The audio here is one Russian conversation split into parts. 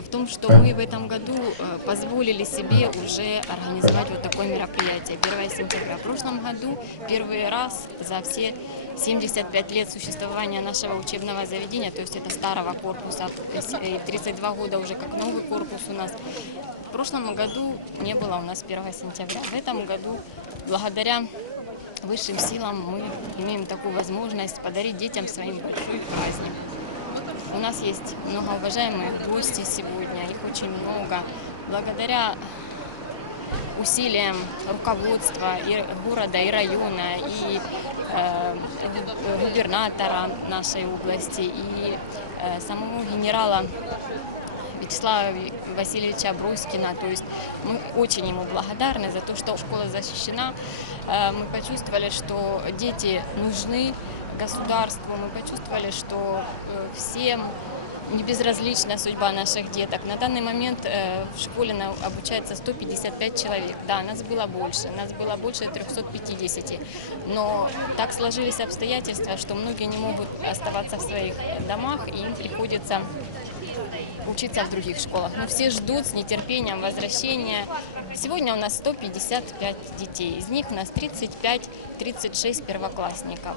в том, что мы в этом году э, позволили себе уже организовать вот такое мероприятие 1 сентября. В прошлом году первый раз за все 75 лет существования нашего учебного заведения, то есть это старого корпуса, и 32 года уже как новый корпус у нас. В прошлом году не было у нас 1 сентября. В этом году, благодаря высшим силам, мы имеем такую возможность подарить детям своим большой праздник. У нас есть многоуважаемые гости сегодня, их очень много. Благодаря усилиям руководства и города, и района, и э, гу- губернатора нашей области, и э, самого генерала Вячеслава Ви- Васильевича Бруськина. То есть мы очень ему благодарны за то, что школа защищена. Э, Мы почувствовали, что дети нужны государству. Мы почувствовали, что э, всем не безразлична судьба наших деток. На данный момент э, в школе обучается 155 человек. Да, нас было больше, нас было больше 350. Но так сложились обстоятельства, что многие не могут оставаться в своих домах, и им приходится учиться в других школах. Но все ждут с нетерпением возвращения. Сегодня у нас 155 детей, из них у нас 35-36 первоклассников.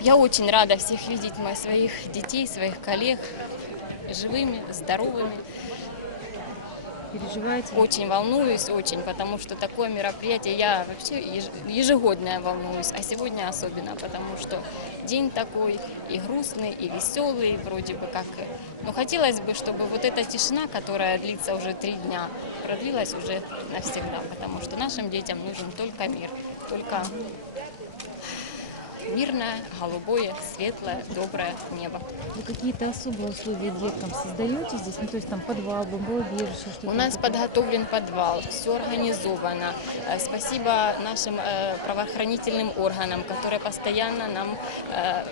Я очень рада всех видеть моих своих детей, своих коллег живыми, здоровыми. Переживаете? Очень волнуюсь, очень, потому что такое мероприятие, я вообще еж- ежегодно волнуюсь, а сегодня особенно, потому что день такой и грустный, и веселый, вроде бы как. Но хотелось бы, чтобы вот эта тишина, которая длится уже три дня, продлилась уже навсегда, потому что нашим детям нужен только мир, только мирное, голубое, светлое, доброе небо. Вы какие-то особые условия деткам создаете здесь? Ну, то есть там подвал, бомбоубежище, что-то У нас такое? подготовлен подвал, все организовано. Э, Спасибо нашим э, правоохранительным органам, которые постоянно нам э,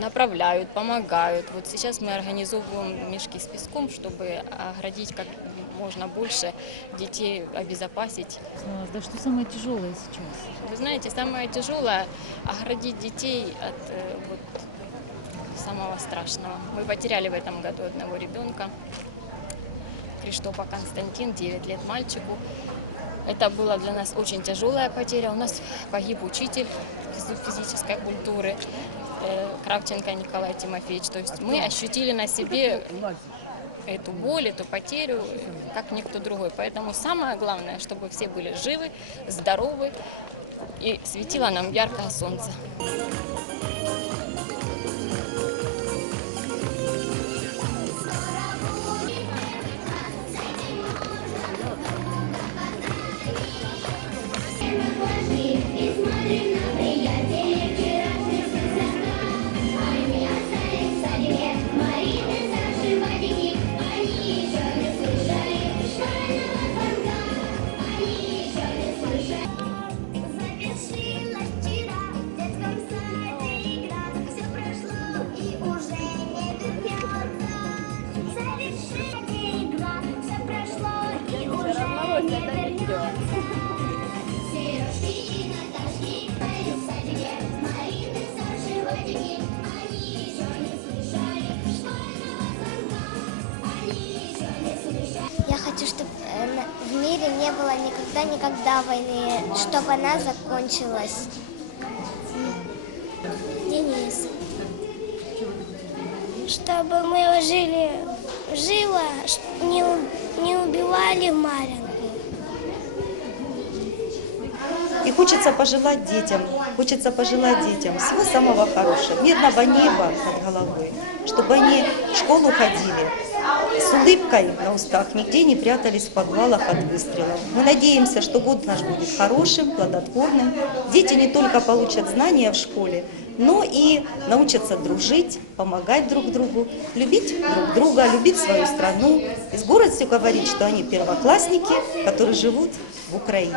направляют, помогают. Вот сейчас мы организовываем мешки с песком, чтобы оградить как можно больше детей, обезопасить. Да что самое тяжелое сейчас? Вы знаете, самое тяжелое – оградить детей от э, вот, самого страшного. Мы потеряли в этом году одного ребенка, Криштопа Константин, 9 лет мальчику. Это была для нас очень тяжелая потеря. У нас погиб учитель физи- физической культуры э, Кравченко Николай Тимофеевич. То есть мы ощутили на себе эту боль, эту потерю, как никто другой. Поэтому самое главное, чтобы все были живы, здоровы и светило нам яркое солнце. Никогда-никогда войны, чтобы она закончилась. Денис. Чтобы мы жили живо, не, не убивали Маринку. И хочется пожелать детям, хочется пожелать детям всего самого хорошего, мирного неба над головой, чтобы они в школу ходили с улыбкой на устах, нигде не прятались в подвалах от выстрелов. Мы надеемся, что год наш будет хорошим, плодотворным. Дети не только получат знания в школе, но и научатся дружить, помогать друг другу, любить друг друга, любить свою страну. И с гордостью говорить, что они первоклассники, которые живут в Украине.